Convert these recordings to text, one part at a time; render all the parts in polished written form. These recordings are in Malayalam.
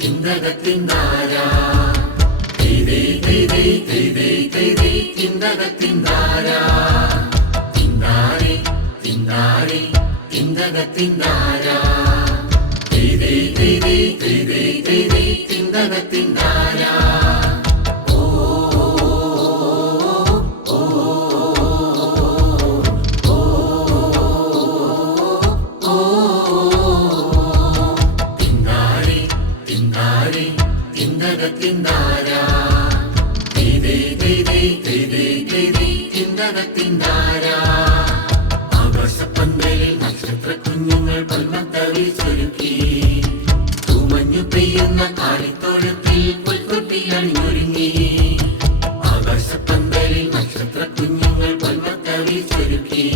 തിന്തക തിന്താരാ തിന്തക തിന്താരാ തിന്താരേ തിന്താരേ തിന്തക തിന്താരാ തിന്തക തിന്താരാ തിന്തക തിന്താരാ തിന്തക തിന്താരാ ആകാശപ്പന്തലിൽ നക്ഷത്ര കുഞ്ഞുങ്ങൾ പൽമത്തവിൽ ചുരുക്കി തൂമഞ്ഞു പെയ്യുന്ന കാളിത്തോഴത്തിൽ പുൽക്കൊട്ടി അണിഞ്ഞൊരുങ്ങി ആകാശപ്പന്തലിൽ നക്ഷത്ര കുഞ്ഞുങ്ങൾ പൽമത്തവിൽ ചുരുക്കി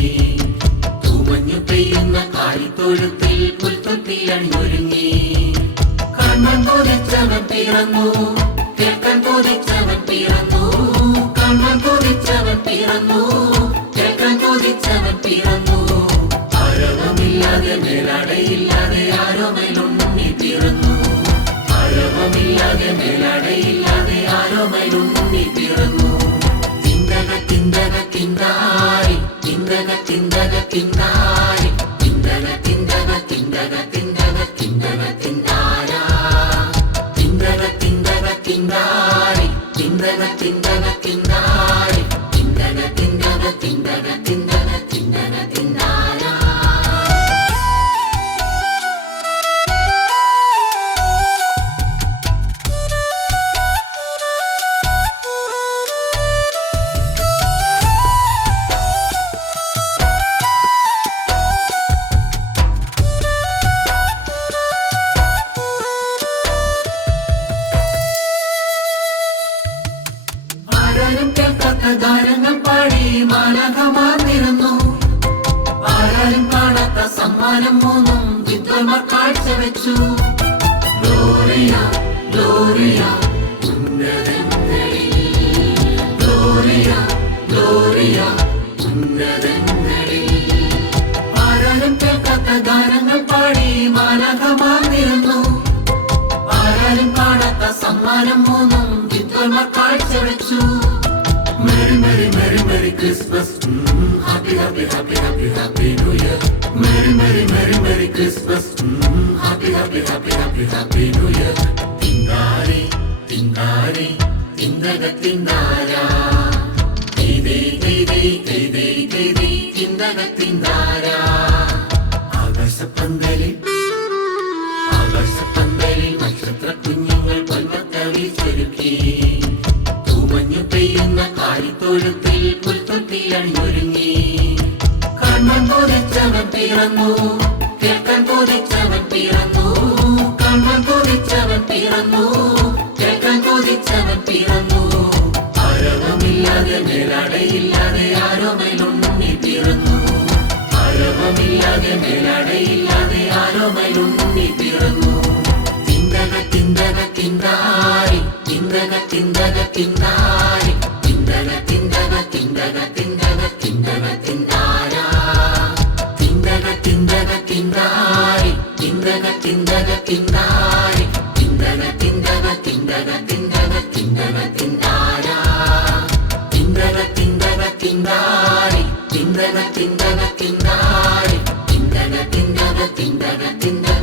തൂമഞ്ഞു പെയ്യുന്ന കാളിത്തോഴത്തിൽ പുൽക്കൊട്ടി അണിഞ്ഞൊരുങ്ങി കാണാൻ കൊതിച്ചവൻ പിറന്നു കേൾക്കാൻ കൊതിച്ചവൻ പിറന്നു കാണാൻ കൊതിച്ചവൻ പിറന്നു കേൾക്കാൻ കൊതിച്ചവൻ പിറന്നു ആരവമില്ലാതെ മേലടയില്ലാതെ ആരോ മേലുണ്ണി പിറന്നു ആരവമില്ലാതെ മേലടയില്ലാതെ ആരോ മേലുണ്ണി പിറന്നു തിന്തക തിന്തക തിന്താരി തിന്തക തിന്തക തിന്താരി തിന്തക തിന്തക തിന്തക തിന്തക തിന്തക തിന്താരാ തിന്തക തിന്തക തിന്താരി തിന്തക തിന്തക തിന്താരി തിന്തക തിന്തക തിന്തക തിന്തക തിന്തക തിന്താരാ ആരാരും കേൾക്കാത്ത ഗാനങ്ങൾ പാടി മാനകമാർന്നിരുന്നു ആരാരും കാണാത്ത സമ്മാനം മൂന്നും വിദ്വന്മാർ കാഴ്ചവെച്ചു ഗ്ലോറിയ ഗ്ലോറിയ ഉന്നതങ്ങളിൽ ഗ്ലോറിയ ഗ്ലോറിയ ഉന്നതങ്ങളിൽ ആരാരും കേൾക്കാത്ത ഗാനങ്ങൾ പാടി മാനകമാർന്നിരുന്നു ആരാരും കാണാത്ത സമ്മാനം മൂന്നും വിദ്വന്മാർ കാഴ്ചവെച്ചു Merry Merry Merry Merry Christmas Happy Happy Happy Happy Happy New Year Merry Merry Merry Merry Christmas Happy Happy Happy Happy Happy New Year തിന്താരേ തിന്താരേ തിന്തക തിന്താരാ തിന്തക തിന്താരാ ആകാശപ്പന്തലിൽ നക്ഷത്ര കുഞ്ഞുങ്ങൾ പൽമത്തവിൽ ചുരുക്കി തൂമഞ്ഞു പെയ്യുന്ന കാലിത്തൊഴുത്തിൽ പുൽത്തൊട്ടി അണിഞ്ഞൊരുങ്ങി കാണാൻ കൊതിച്ചവൻ പിറന്നു കേൾക്കാൻ കൊതിച്ചവൻ പിറന്നു കാണാൻ കൊതിച്ചവൻ പിറന്നു കേൾക്കാൻ കൊതിച്ചവൻ പിറന്നു ആരവമില്ലാതെ മേലടയില്ലാതെ ആരോ മേലുണ്ണി പിറന്നു ആരവമില്ലാതെ മേലടയില്ലാതെ ആരോ മേലുണ്ണി പിറന്നു തിന്തക തിന്തക തിന്താരി തിന്തക തിന്തക തിന്താരി തിന്തക തിന്തക തിന്തക തിന്തക തിന്തക തിന്താരാ തിന്തക തിന്തക തിന്താരി തിന്തക തിന്തക തിന്താരി തിന്തക തിന്തക തിന്തക തിന്തക തിന്തക തിന്താരാ തിന്തക തിന്തക തിന്താരി തിന്തക തിന്തക തിന്താരി തിന്തക തിന്തക തിന്തക തിന്തക